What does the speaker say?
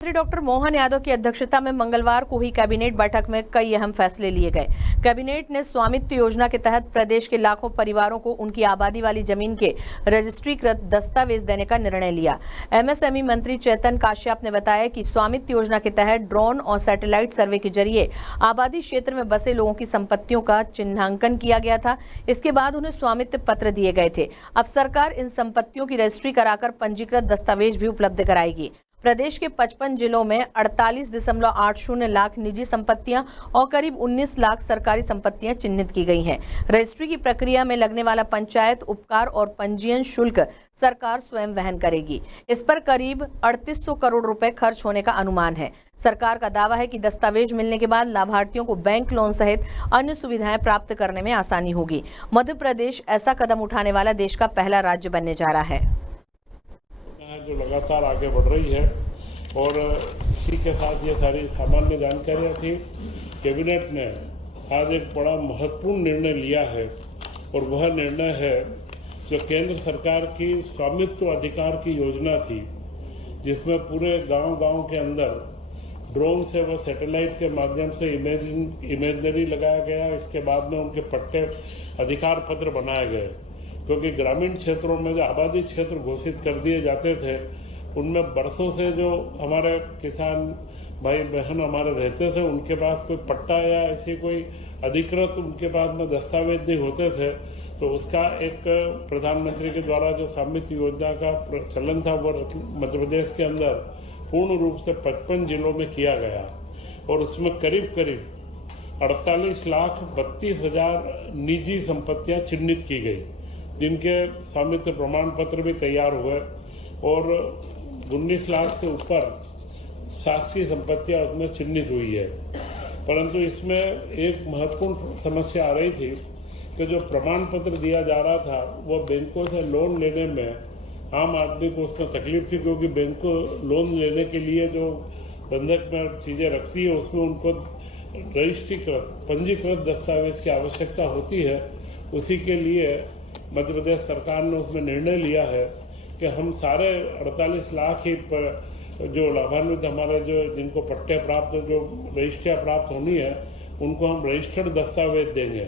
मंत्री डॉक्टर मोहन यादव की अध्यक्षता में मंगलवार को हुई कैबिनेट बैठक में कई अहम फैसले लिए गए। कैबिनेट ने स्वामित्व योजना के तहत प्रदेश के लाखों परिवारों को उनकी आबादी वाली जमीन के रजिस्ट्रीकृत दस्तावेज देने का निर्णय लिया। एमएसएमई मंत्री चेतन काश्यप ने बताया कि स्वामित्व योजना के तहत ड्रोन और सैटेलाइट सर्वे के जरिए आबादी क्षेत्र में बसे लोगों की संपत्तियों का चिन्हांकन किया गया था। इसके बाद उन्हें स्वामित्व पत्र दिए गए थे। अब सरकार इन संपत्तियों की रजिस्ट्री कराकर पंजीकृत दस्तावेज भी उपलब्ध कराएगी। प्रदेश के 55 जिलों में 48.80 लाख निजी संपत्तियां और करीब 19 लाख सरकारी संपत्तियां चिन्हित की गई हैं। रजिस्ट्री की प्रक्रिया में लगने वाला पंचायत उपकार और पंजीयन शुल्क सरकार स्वयं वहन करेगी। इस पर करीब 3800 करोड़ रुपए खर्च होने का अनुमान है। सरकार का दावा है कि दस्तावेज मिलने के बाद लाभार्थियों को बैंक लोन सहित अन्य सुविधाएं प्राप्त करने में आसानी होगी। मध्य प्रदेश ऐसा कदम उठाने वाला देश का पहला राज्य बनने जा रहा है जो लगातार आगे बढ़ रही है और इसी के साथ ये सारी सामान्य जानकारियाँ थी। कैबिनेट ने आज एक बड़ा महत्वपूर्ण निर्णय लिया है और वह निर्णय है जो केंद्र सरकार की स्वामित्व अधिकार की योजना थी, जिसमें पूरे गांव-गांव के अंदर ड्रोन से व सैटेलाइट के माध्यम से इमेजनरी लगाया गया। इसके बाद में उनके पट्टे अधिकार पत्र बनाए गए, क्योंकि ग्रामीण क्षेत्रों में जो आबादी क्षेत्र घोषित कर दिए जाते थे, उनमें बरसों से जो हमारे किसान भाई बहन हमारे रहते थे, उनके पास कोई पट्टा या ऐसी कोई अधिकृत उनके पास में दस्तावेज नहीं होते थे। तो उसका एक प्रधानमंत्री के द्वारा जो स्वामित्व योजना का चलन था वो मध्य प्रदेश के अंदर पूर्ण रूप से 55 जिलों में किया गया और उसमें करीब 48,32,000 निजी संपत्तियां चिन्हित की गई, जिनके स्वामित्व प्रमाण पत्र भी तैयार हुए और 19 लाख से ऊपर शासकीय संपत्तियां उसमें चिन्हित हुई है। परंतु इसमें एक महत्वपूर्ण समस्या आ रही थी कि जो प्रमाण पत्र दिया जा रहा था वो बैंकों से लोन लेने में आम आदमी को उसमें तकलीफ थी, क्योंकि बैंक को लोन लेने के लिए जो बंधक में चीजें रखती है उसमें उनको रजिस्ट्रीकृत पंजीकृत दस्तावेज की आवश्यकता होती है। उसी के लिए मध्य प्रदेश सरकार ने उसमें निर्णय लिया है कि हम सारे 48 लाख ही जो लाभान्वित हमारे जो जिनको पट्टे प्राप्त जो रजिस्ट्रियाँ प्राप्त होनी है, उनको हम रजिस्टर्ड दस्तावेज देंगे।